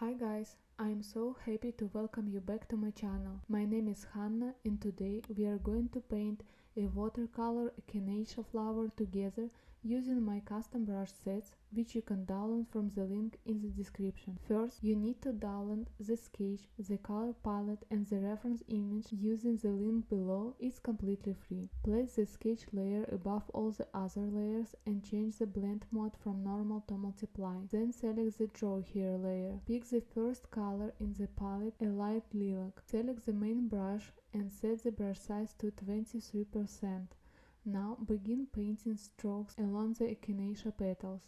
Hi guys, I am so happy to welcome you back to my channel. My name is Hanna and today we are going to paint a watercolor echinacea flower together using my custom brush sets, which you can download from the link in the description. First, you need to download the sketch, the color palette and the reference image using the link below. It's completely free. Place the sketch layer above all the other layers and change the blend mode from normal to multiply. Then select the draw here layer. Pick the first color in the palette, a light lilac. Select the main brush and set the brush size to 23%. Now begin painting strokes along the echinacea petals.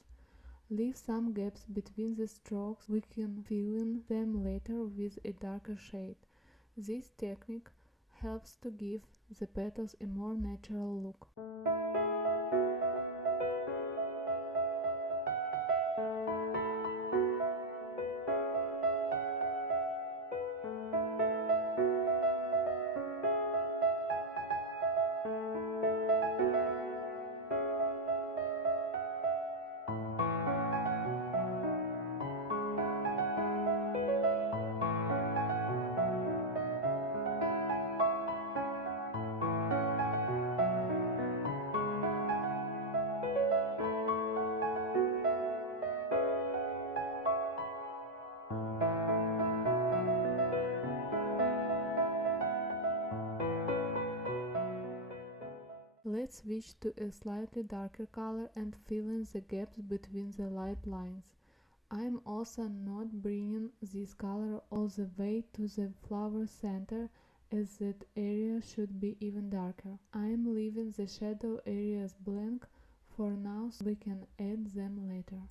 Leave some gaps between the strokes, we can fill in them later with a darker shade. This technique helps to give the petals a more natural look. Let's switch to a slightly darker color and fill in the gaps between the light lines. I am also not bringing this color all the way to the flower center, as that area should be even darker. I am leaving the shadow areas blank for now so we can add them later.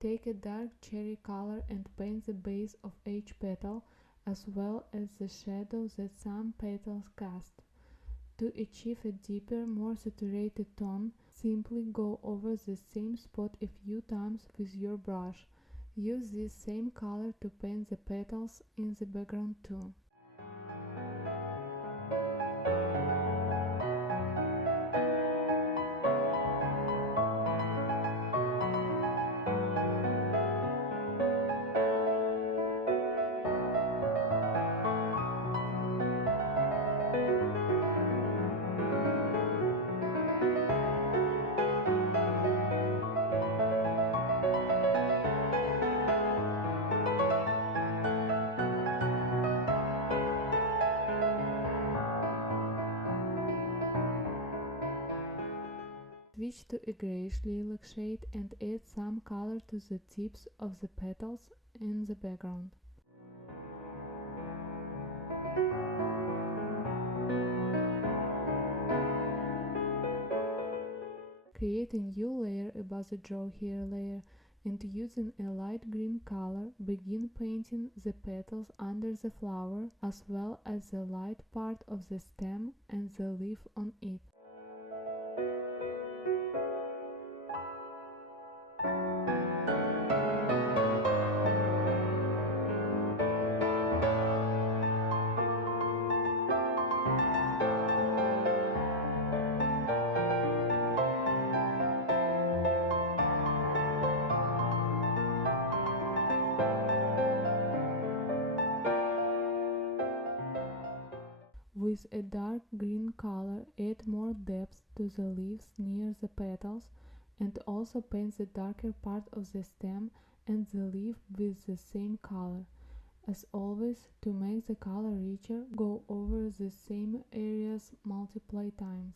Take a dark cherry color and paint the base of each petal, as well as the shadow that some petals cast. To achieve a deeper, more saturated tone, simply go over the same spot a few times with your brush. Use this same color to paint the petals in the background too. Switch to a grayish lilac shade and add some color to the tips of the petals in the background. Create a new layer above the draw here layer and using a light green color begin painting the petals under the flower as well as the light part of the stem and the leaf on it. With a dark green color, add more depth to the leaves near the petals and also paint the darker part of the stem and the leaf with the same color. As always, to make the color richer, go over the same areas multiple times.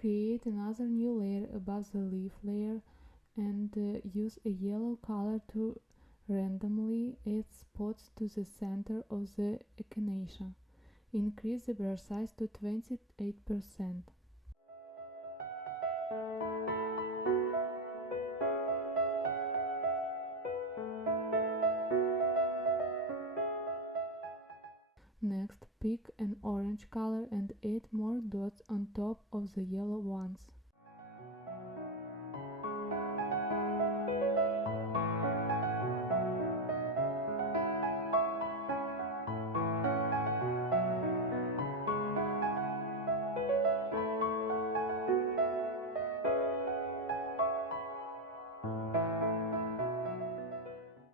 Create another new layer above the leaf layer and use a yellow color to randomly add spots to the center of the echinacea. Increase the brush size to 28%. Next, pick an orange color and add more dots on top of the yellow ones.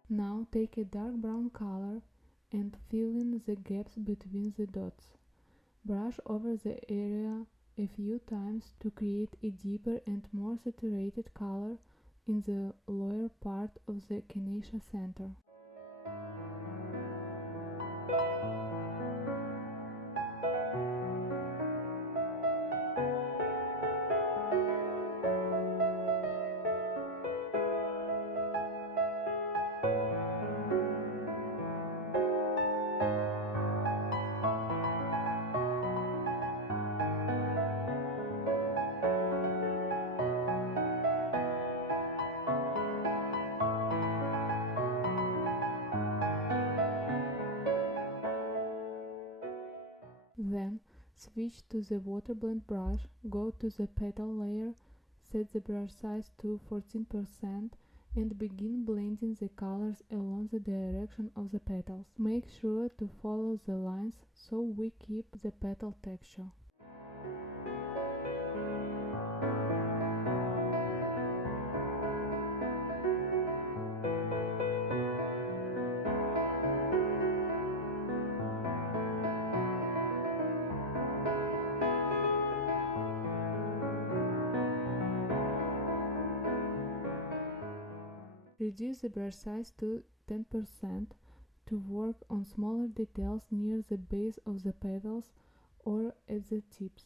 Now take a dark brown color and fill in the gaps between the dots. Brush over the area a few times to create a deeper and more saturated color in the lower part of the echinacea center. Then, switch to the water blend brush, go to the petal layer, set the brush size to 14% and begin blending the colors along the direction of the petals. Make sure to follow the lines so we keep the petal texture. Reduce the brush size to 10% to work on smaller details near the base of the petals or at the tips.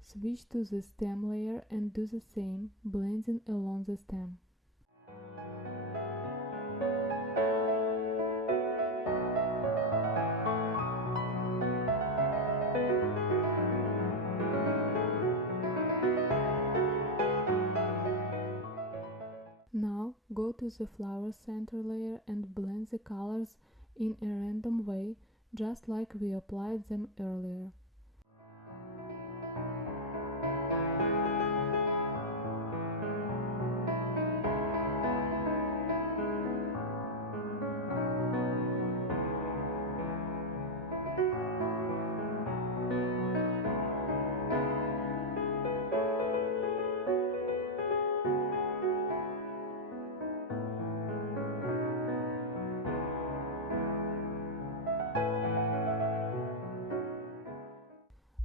Switch to the stem layer and do the same, blending along the stem. Now go to the flower center layer and blend the colors in a random way, just like we applied them earlier.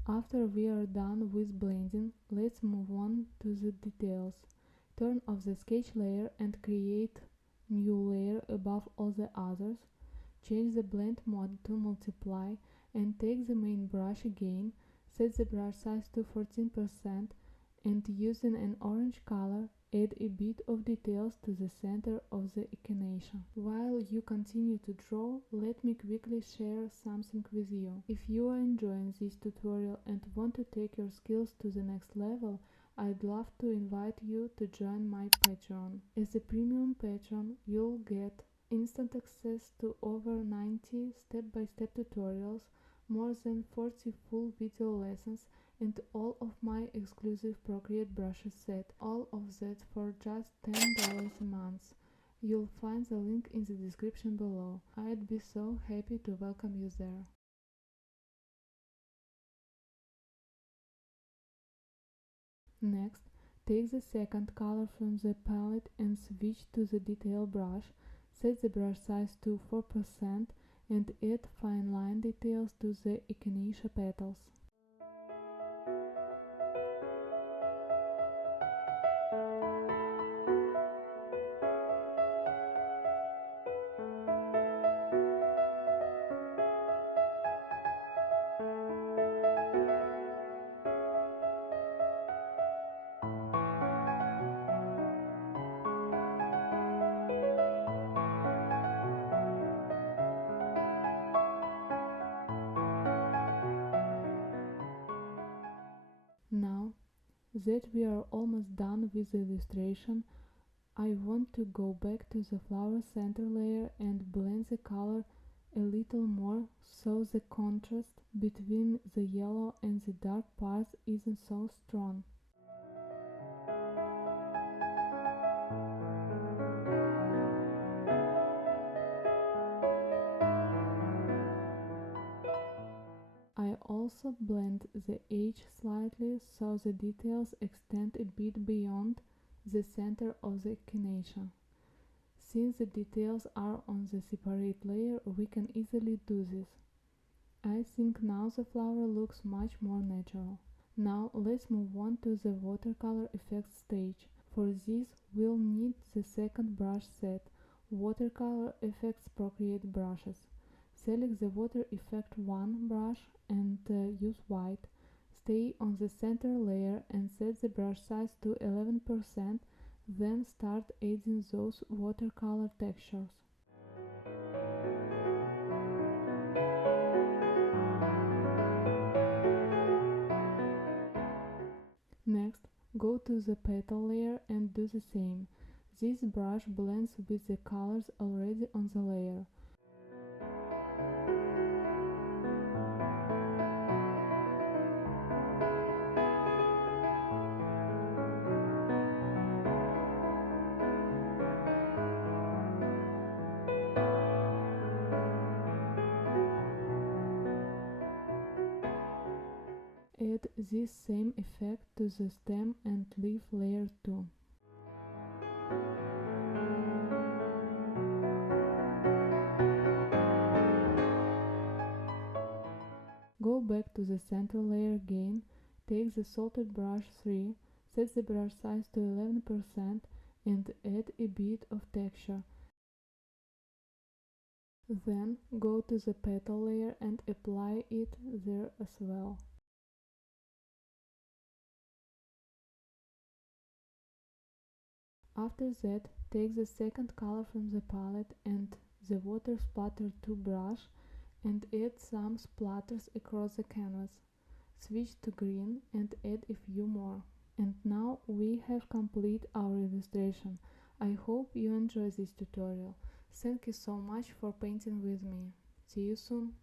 After we are done with blending, let's move on to the details. Turn off the sketch layer and create new layer above all the others. Change the blend mode to multiply and take the main brush again, set the brush size to 14% and using an orange color, add a bit of details to the center of the echinacea. While you continue to draw, let me quickly share something with you. If you are enjoying this tutorial and want to take your skills to the next level, I'd love to invite you to join my Patreon. As a Premium Patron, you'll get instant access to over 90 step-by-step tutorials, more than 40 full video lessons, and all of my exclusive Procreate brushes set, all of that for just $10 a month. You'll find the link in the description below. I'd be so happy to welcome you there. Next, take the second color from the palette and switch to the detail brush. Set the brush size to 4% and add fine line details to the Echinacea petals. Now that we are almost done with the illustration, I want to go back to the flower center layer and blend the color a little more so the contrast between the yellow and the dark parts isn't so strong. I also blend the edge slightly so the details extend a bit beyond the center of the echinacea. Since the details are on the separate layer, we can easily do this. I think now the flower looks much more natural. Now let's move on to the watercolor effects stage. For this we'll need the second brush set, Watercolor Effects Procreate Brushes. Select the Water Effect 1 brush and use white. Stay on the center layer and set the brush size to 11%, then start adding those watercolor textures. Next, go to the petal layer and do the same. This brush blends with the colors already on the layer. Add this same effect to the stem and leaf layer too. Go back to the center layer again, take the salted brush 3, set the brush size to 11% and add a bit of texture. Then go to the petal layer and apply it there as well. After that, take the second color from the palette and the Water Splatter 2 brush and add some splatters across the canvas. Switch to green and add a few more. And now we have completed our illustration. I hope you enjoy this tutorial. Thank you so much for painting with me. See you soon!